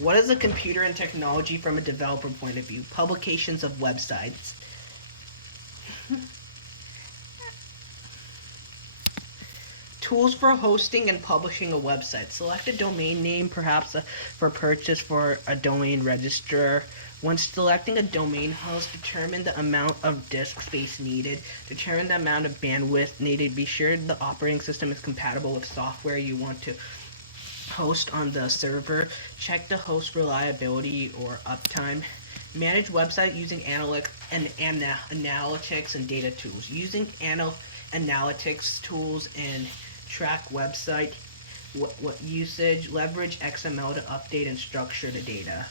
What is a computer and technology from a developer point of view? Publications of websites. Tools for hosting and publishing a website. Select a domain name, perhaps for purchase for a domain registrar. When selecting a domain host, determine the amount of disk space needed. Determine the amount of bandwidth needed. Be sure the operating system is compatible with software you want to host on the server. Check the host reliability or uptime. Manage website using analytics and data tools. Using analytics tools and track website what usage. Leverage XML to update and structure the data.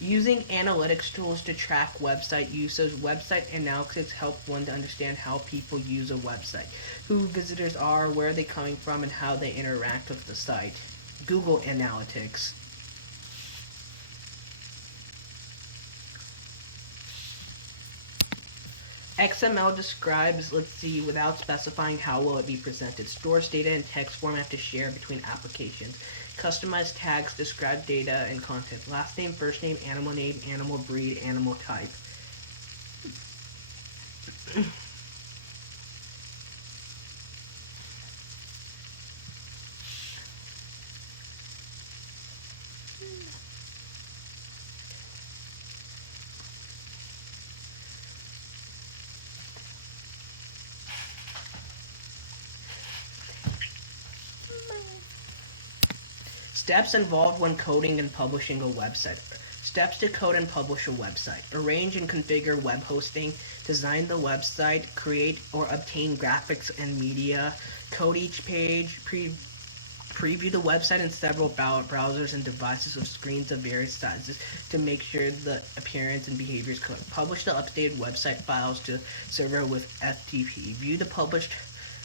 Using analytics tools to track website usage. Website analytics help one to understand how people use a website, who visitors are, where they're coming from, and how they interact with the site. Google Analytics. XML describes, without specifying how will it be presented. Stores data in text format to share between applications. Customized tags describe data and content. Last name, animal name, animal breed, animal type. Steps involved when coding and publishing a website. Steps to code and publish a website. Arrange and configure web hosting. Design the website. Create or obtain graphics and media. Code each page. Preview the website in several browsers and devices with screens of various sizes to make sure the appearance and behavior is correct. Publish the updated website files to server with FTP. View the published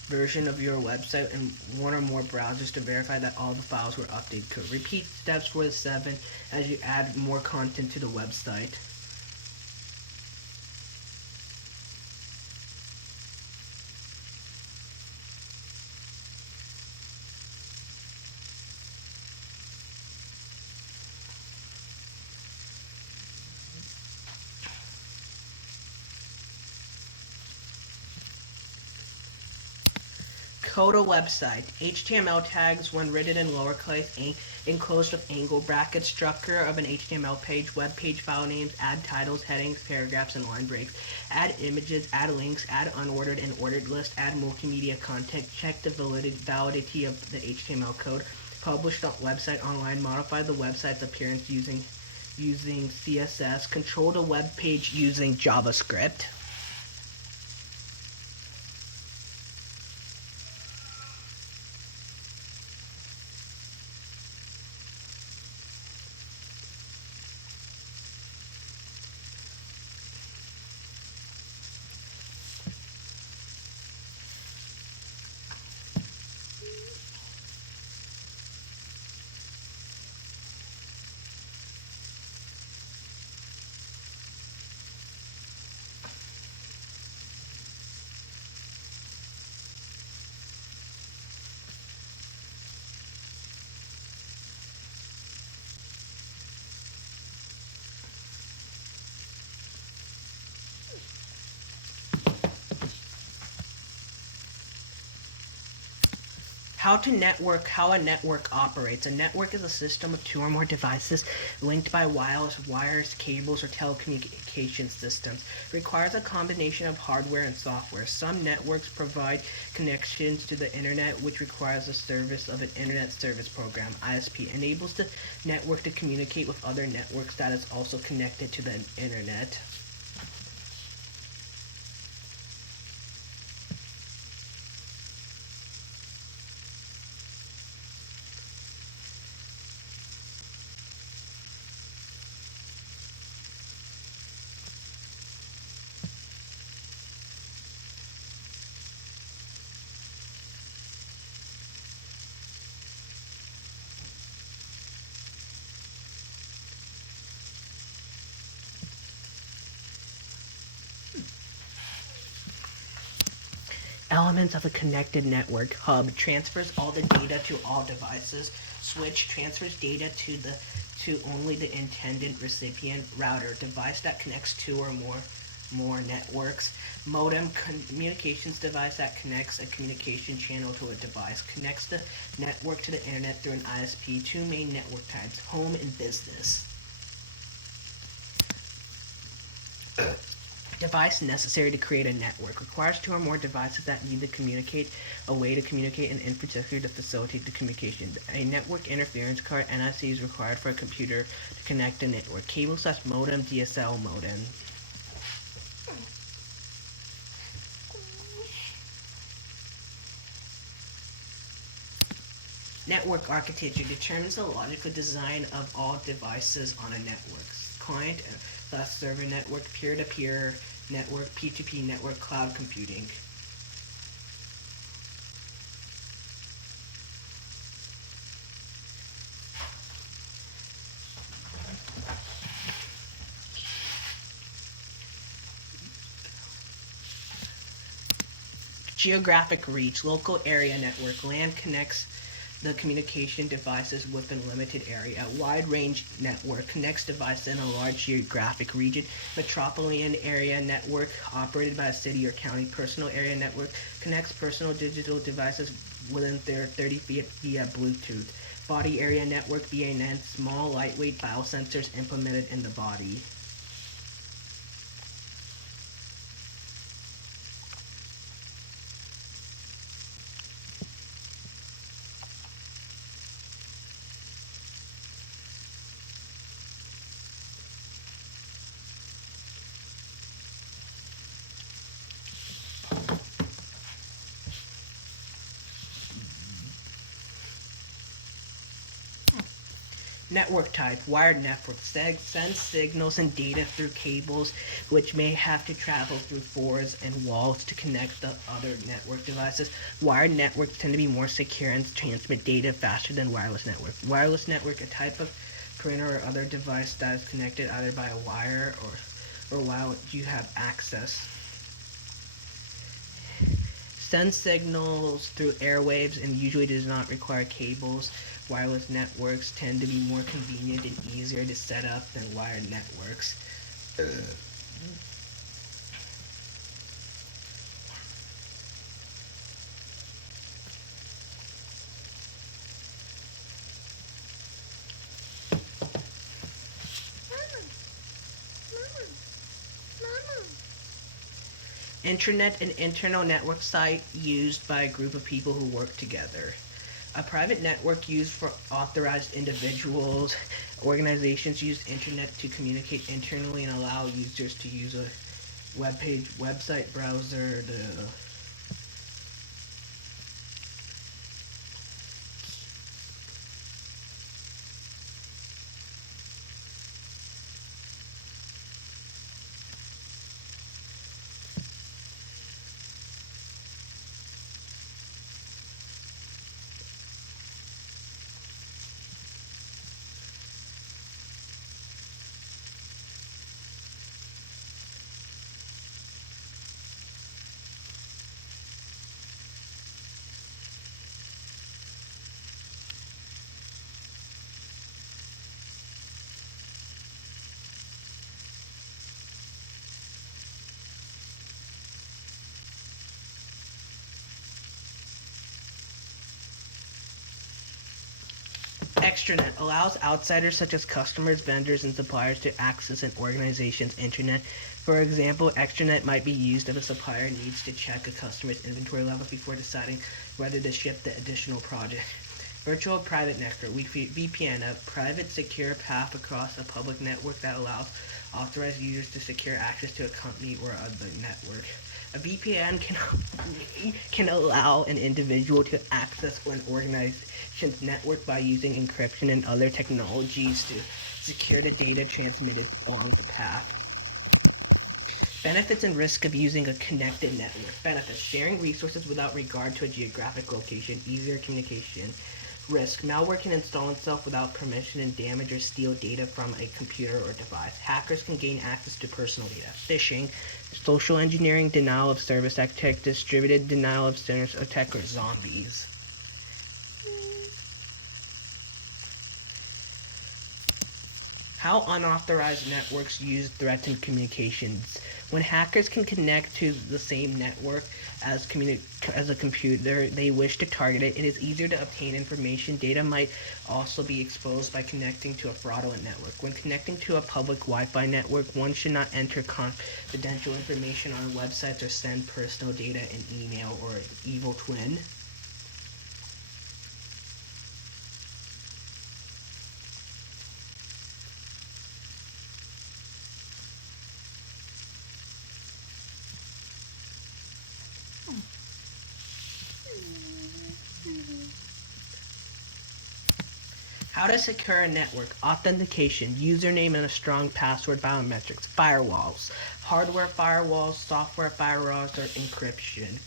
version of your website in one or more browsers to verify that all the files were updated. Repeat steps for the 7 as you add more content to the website. Code a website. HTML tags, when written in lowercase, enclosed with angle brackets. Structure of an HTML page. Web page file names. Add titles, headings, paragraphs, and line breaks. Add images. Add links. Add unordered and ordered list. Add multimedia content. Check the validity of the HTML code. Publish the website online. Modify the website's appearance using CSS. Control the web page using JavaScript. How a network operates. A network is a system of two or more devices linked by wireless wires, cables, or telecommunication systems. It requires a combination of hardware and software. Some networks provide connections to the internet, which requires the service of an internet service program. ISP enables the network to communicate with other networks that is also connected to the internet. Elements of a connected network. Hub transfers all the data to all devices. Switch transfers data to only the intended recipient. Router, device that connects two or more networks. Modem, communications device that connects a communication channel to a device. Connects the network to the internet through an ISP. Two main network types, home and business. Device necessary to create a network. Requires two or more devices that need to communicate, a way to communicate, and infrastructure to facilitate the communication. A network interference card, NIC, is required for a computer to connect a network. Cable/modem, DSL modem. Network architecture determines the logical design of all devices on a network. Client/server network, peer-to-peer network, P2P network, cloud computing. Geographic reach, local area network. LAN connects the communication devices within a limited area. Wide range network connects devices in a large geographic region. Metropolitan area network, operated by a city or county. Personal area network connects personal digital devices within 30 feet via Bluetooth. Body area network, BAN, small lightweight biosensors implemented in the body. Network type, wired network, sends signals and data through cables, which may have to travel through floors and walls to connect the other network devices. Wired networks tend to be more secure and transmit data faster than wireless network. Wireless network, a type of printer or other device that is connected either by a wire or while you have access. Sends signals through airwaves and usually does not require cables. Wireless networks tend to be more convenient and easier to set up than wired networks. Intranet, an internal network site used by a group of people who work together. A private network used for authorized individuals. Organizations use internet to communicate internally and allow users to use a website, browser, Extranet allows outsiders such as customers, vendors, and suppliers to access an organization's intranet. For example, extranet might be used if a supplier needs to check a customer's inventory levels before deciding whether to ship the additional project. Virtual private network, VPN, a private secure path across a public network that allows authorized users to secure access to a company or other network. A VPN can allow an individual to access an organization's network by using encryption and other technologies to secure the data transmitted along the path. Benefits and risk of using a connected network. Benefits: sharing resources without regard to a geographic location, easier communication, Risk. Malware can install itself without permission and damage or steal data from a computer or device. Hackers can gain access to personal data. Phishing. Social engineering, denial of service attack, distributed denial of service attack, or zombies. How unauthorized networks use threaten communications. When hackers can connect to the same network as a computer they wish to target it, it is easier to obtain information. Data might also be exposed by connecting to a fraudulent network. When connecting to a public Wi-Fi network, one should not enter confidential information on websites or send personal data in email or evil twin. How to secure a network. Authentication, username and a strong password, biometrics, firewalls, hardware firewalls, software firewalls, or encryption.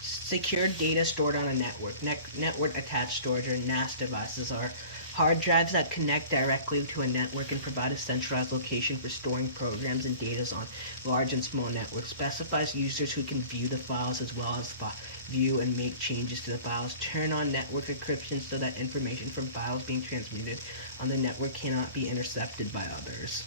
Secure data stored on a network. Network attached storage, or NAS devices, are hard drives that connect directly to a network and provide a centralized location for storing programs and data on large and small networks. Specifies users who can view the files as well as view and make changes to the files. Turn on network encryption so that information from files being transmitted on the network cannot be intercepted by others.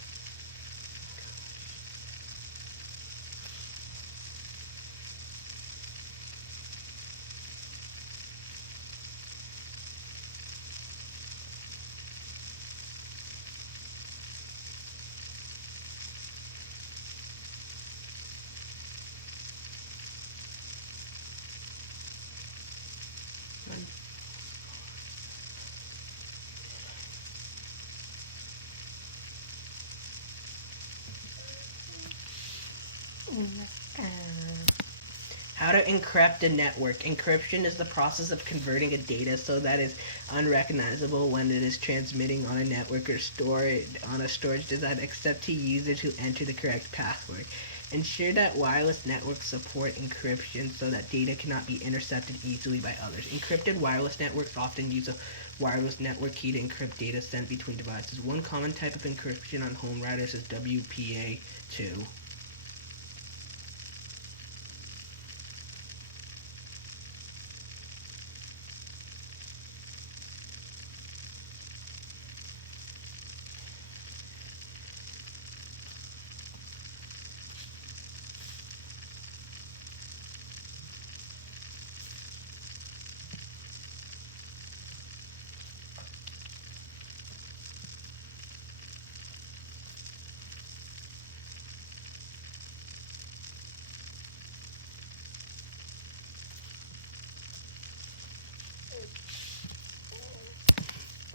How to encrypt a network. Encryption is the process of converting a data so that it's unrecognizable when it is transmitting on a network or stored on a storage device, except to users who enter the correct password. Ensure that wireless networks support encryption so that data cannot be intercepted easily by others. Encrypted wireless networks often use a wireless network key to encrypt data sent between devices. One common type of encryption on home routers is WPA2.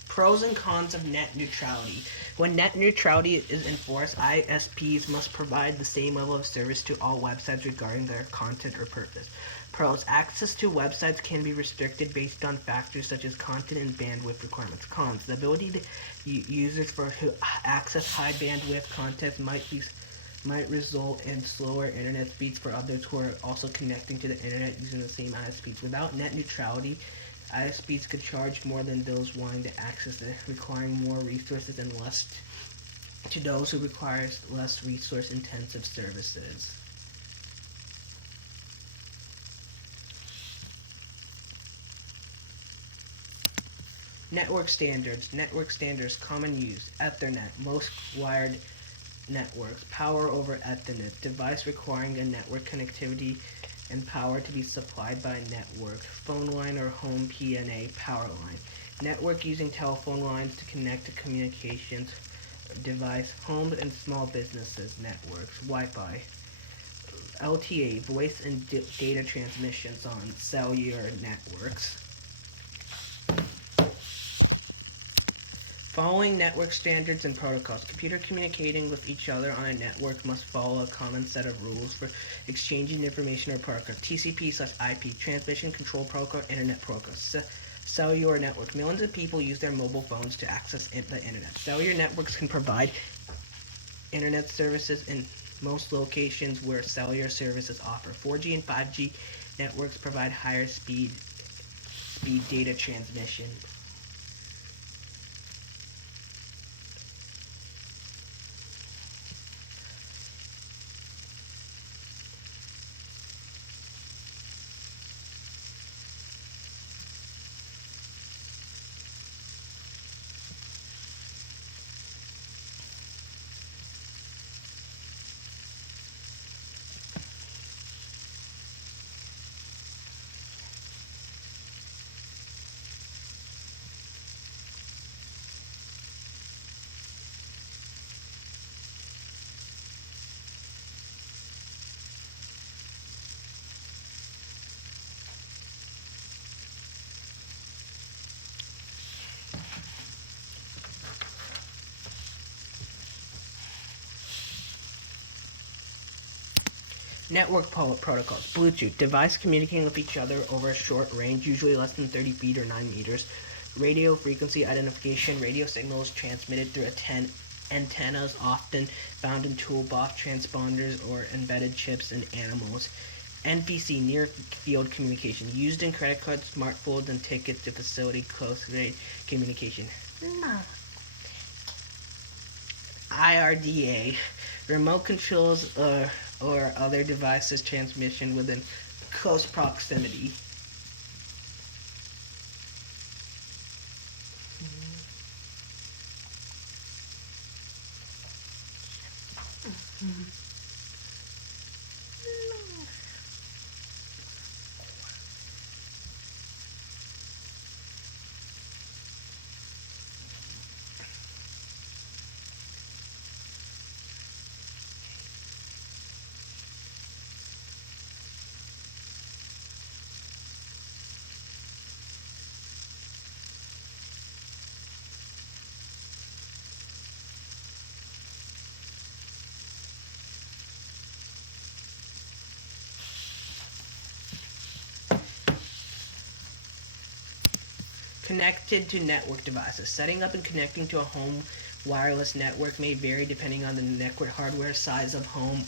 Pros and cons of net neutrality. When net neutrality is enforced, ISPs must provide the same level of service to all websites regarding their content or purpose. Pros. Access to websites can be restricted based on factors such as content and bandwidth requirements. Cons. The ability to users who access high bandwidth content might result in slower internet speeds for others who are also connecting to the internet using the same ISPs. Without net neutrality, ISPs could charge more than those wanting to access it, requiring more resources and less to those who require less resource-intensive services. Network standards. Network standards common use. Ethernet. Most wired networks. Power over Ethernet. Device requiring a network connectivity and power to be supplied by a network. Phone line or home PNA power line. Network using telephone lines to connect to communications device, home and small businesses networks, Wi-Fi, LTA, voice and data transmissions on cellular networks. Following network standards and protocols. Computer communicating with each other on a network must follow a common set of rules for exchanging information or protocols. TCP/IP, Transmission Control Protocol, Internet Protocol. Cellular network. Millions of people use their mobile phones to access the internet. Cellular networks can provide internet services in most locations where cellular services offer. 4G and 5G networks provide higher speed data transmission. Network protocols. Bluetooth. Device communicating with each other over a short range, usually less than 30 feet or 9 meters. Radio frequency identification. Radio signals transmitted through antennas often found in toolbox transponders or embedded chips in animals. NFC, near field communication, used in credit cards, smartphones, and tickets to facilitate close range communication. IRDA, remote controls or other devices transmission within close proximity. Connected to network devices. Setting up and connecting to a home wireless network may vary depending on the network hardware, size of home,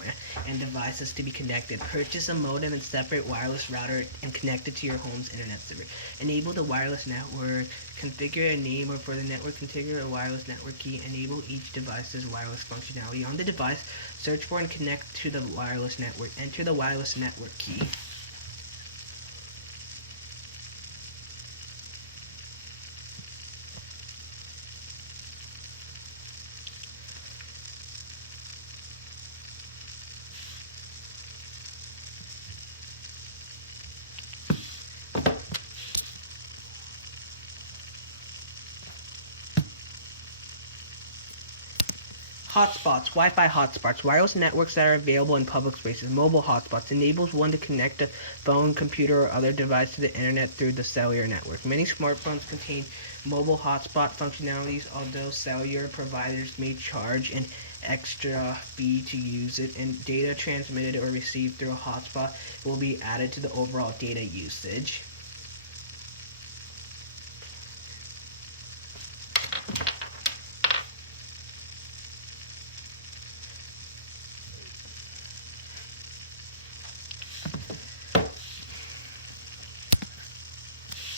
and devices to be connected. Purchase a modem and separate wireless router and connect it to your home's internet server. Enable the wireless network. Configure a name or for the network. Configure a wireless network key. Enable each device's wireless functionality. On the device, search for and connect to the wireless network. Enter the wireless network key. Hotspots, Wi-Fi hotspots, wireless networks that are available in public spaces. Mobile hotspots enables one to connect a phone, computer, or other device to the internet through the cellular network. Many smartphones contain mobile hotspot functionalities, although cellular providers may charge an extra fee to use it, and data transmitted or received through a hotspot will be added to the overall data usage.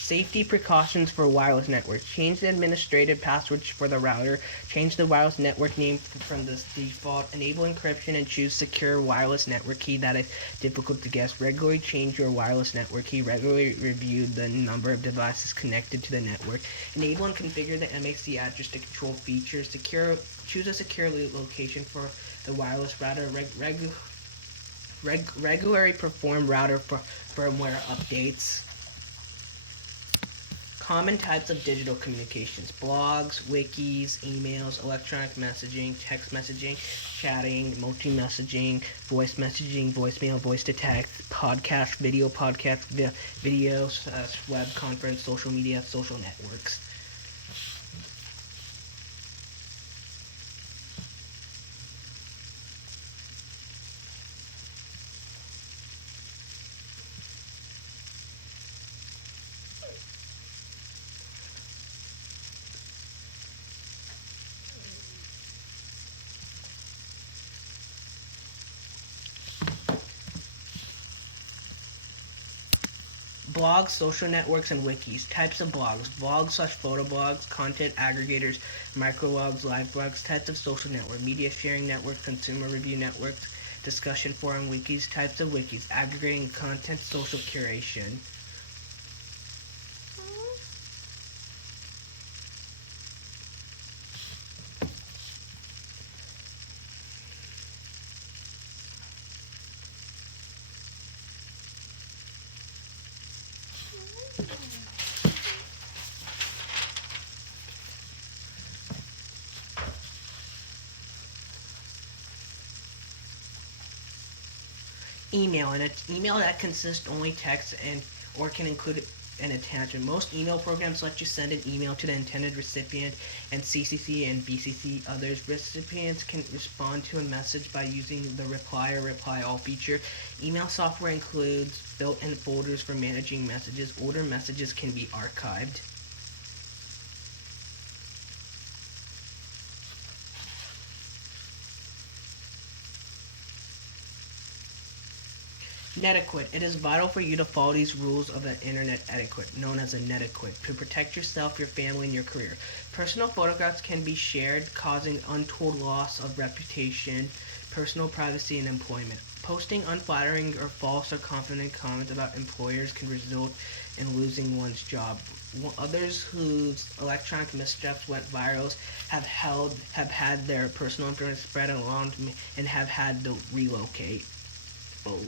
Safety precautions for wireless networks. Change the administrative passwords for the router. Change the wireless network name from the default. Enable encryption and choose secure wireless network key that is difficult to guess. Regularly change your wireless network key. Regularly review the number of devices connected to the network. Enable and configure the MAC address to control features. Choose a secure location for the wireless router. Regularly perform router firmware updates. Common types of digital communications: blogs, wikis, emails, electronic messaging, text messaging, chatting, multi-messaging, voicemail, voice to text, podcast, video videos, web conference, social media, social networks. Blogs, social networks, and wikis. Types of blogs: blog/photoblogs, content aggregators, microblogs, live blogs. Types of social network: media sharing network, consumer review networks, discussion forum, wikis. Types of wikis: aggregating content, social curation. Email, and it's email that consists only text and or can include an attachment. Most email programs let you send an email to the intended recipient, and CCC and BCC others. Recipients can respond to a message by using the reply or reply all feature. Email software includes built-in folders for managing messages. Older messages can be archived. Netiquette. It is vital for you to follow these rules of the internet etiquette, known as a netiquette, to protect yourself, your family, and your career. Personal photographs can be shared, causing untold loss of reputation, personal privacy, and employment. Posting unflattering or false or confident comments about employers can result in losing one's job. Others whose electronic missteps went viral have had their personal information spread around and have had to relocate. Oh.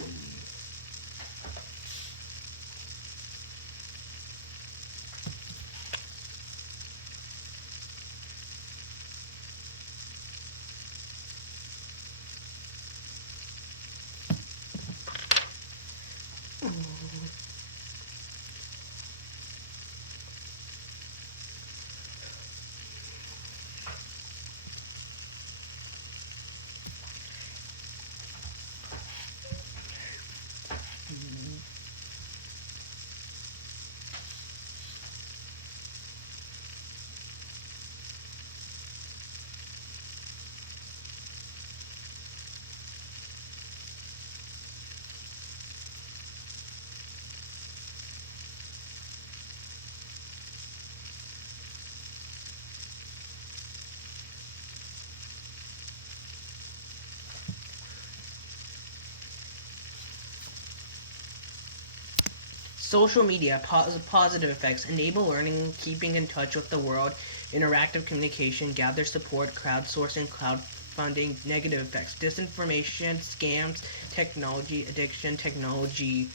Social media positive effects: enable learning, keeping in touch with the world, interactive communication, gather support, crowdsourcing, crowdfunding. Negative effects: disinformation, scams, technology addiction, technology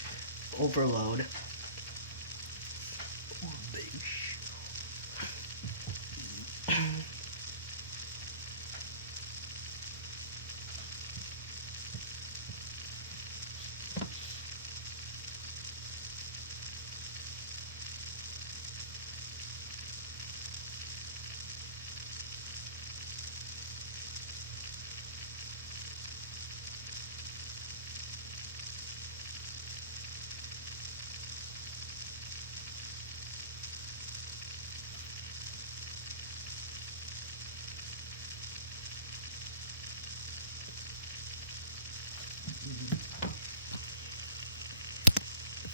overload.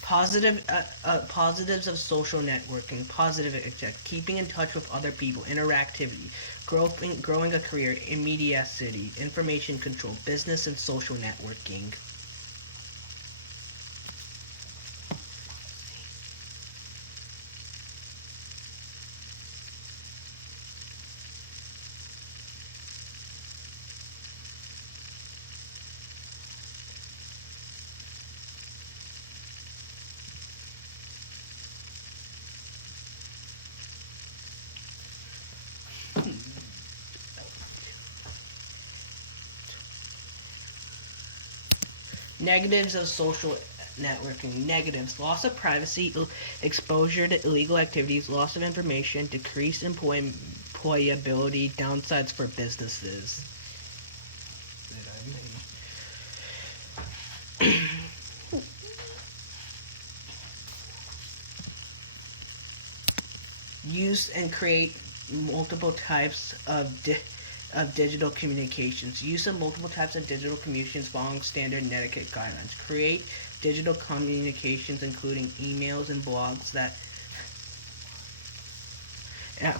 Positives of social networking. Positive effect: keeping in touch with other people, interactivity, growing a career, immediacy, information control, business and social networking. Negatives of social networking. Negatives: loss of privacy, exposure to illegal activities, loss of information, decreased employability, downsides for businesses. Use and create multiple types of digital communications. Use of multiple types of digital communications following standard netiquette guidelines. Create digital communications including emails and blogs that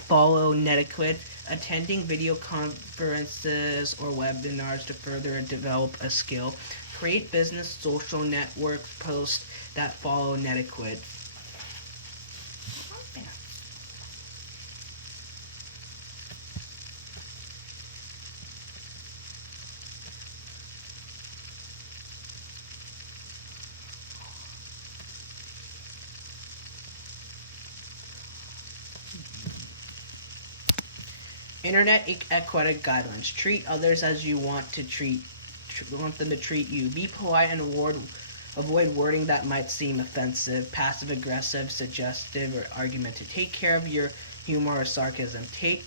follow netiquette. Attending video conferences or webinars to further develop a skill. Create business social network posts that follow netiquette. Internet equity guidelines. Treat others as you want them to treat you. Be polite and avoid wording that might seem offensive, passive aggressive, suggestive, or argumentative. Take care of your humor or sarcasm. Take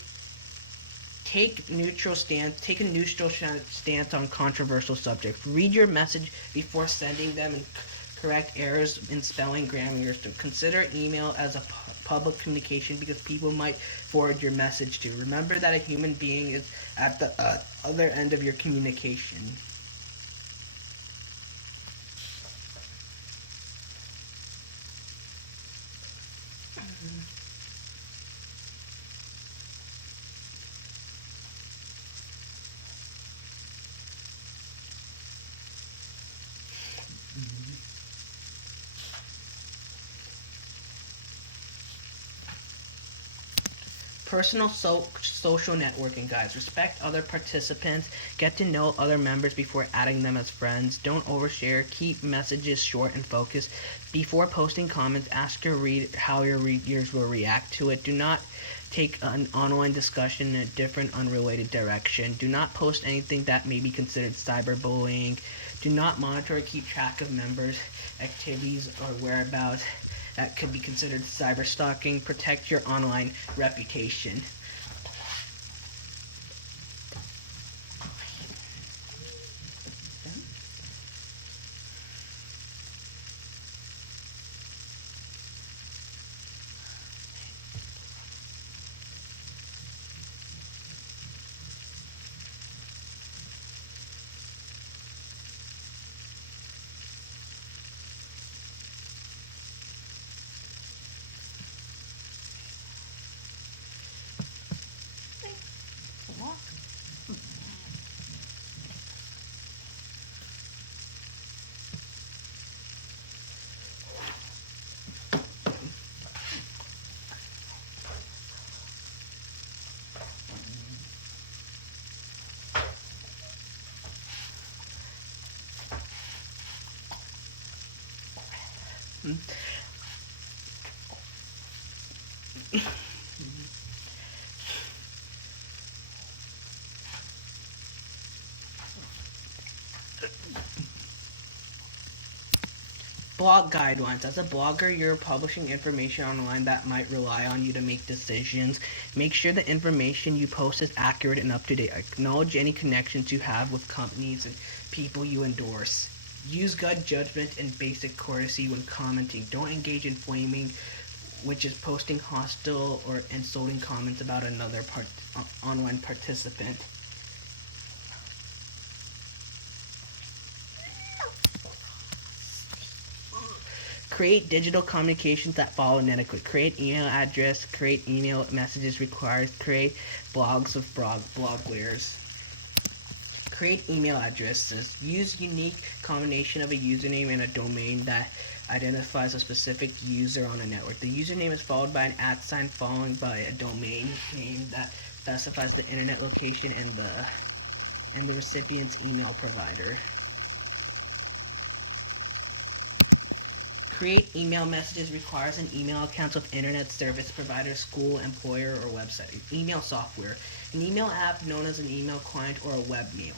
a neutral stance on controversial subjects. Read your message before sending them and correct errors in spelling, grammar, or consider email as a public communication because people might forward your message to. Remember that a human being is at the other end of your communication. Personal social networking, guys. Respect other participants. Get to know other members before adding them as friends. Don't overshare. Keep messages short and focused. Before posting comments, ask how your readers will react to it. Do not take an online discussion in a different, unrelated direction. Do not post anything that may be considered cyberbullying. Do not monitor or keep track of members' activities or whereabouts that could be considered cyber stalking. Protect your online reputation. Blog guidelines. As a blogger, you're publishing information online that might rely on you to make decisions. Make sure the information you post is accurate and up to date. Acknowledge any connections you have with companies and people you endorse. Use good judgment and basic courtesy when commenting. Don't engage in flaming, which is posting hostile or insulting comments about another online participant. Create digital communications that follow netiquette. Create email address. Create email messages required. Create blogs of bloggers. Create email addresses. Use unique combination of a username and a domain that identifies a specific user on a network. The username is followed by an @ followed by a domain name that specifies the internet location and the recipient's email provider. Create email messages requires an email account of internet service provider, school, employer, or website. Email software. An email app known as an email client or a webmail.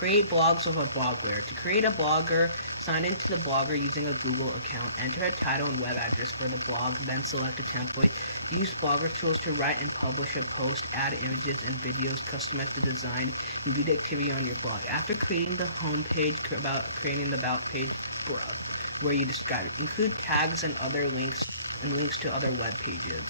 Create blogs with a Blogger. To create a blogger, sign into the Blogger using a Google account. Enter a title and web address for the blog, then select a template. Use Blogger tools to write and publish a post, add images and videos, customize the design, and view the activity on your blog. After creating the home page, creating the about page where you describe it. Include tags and other links to other web pages.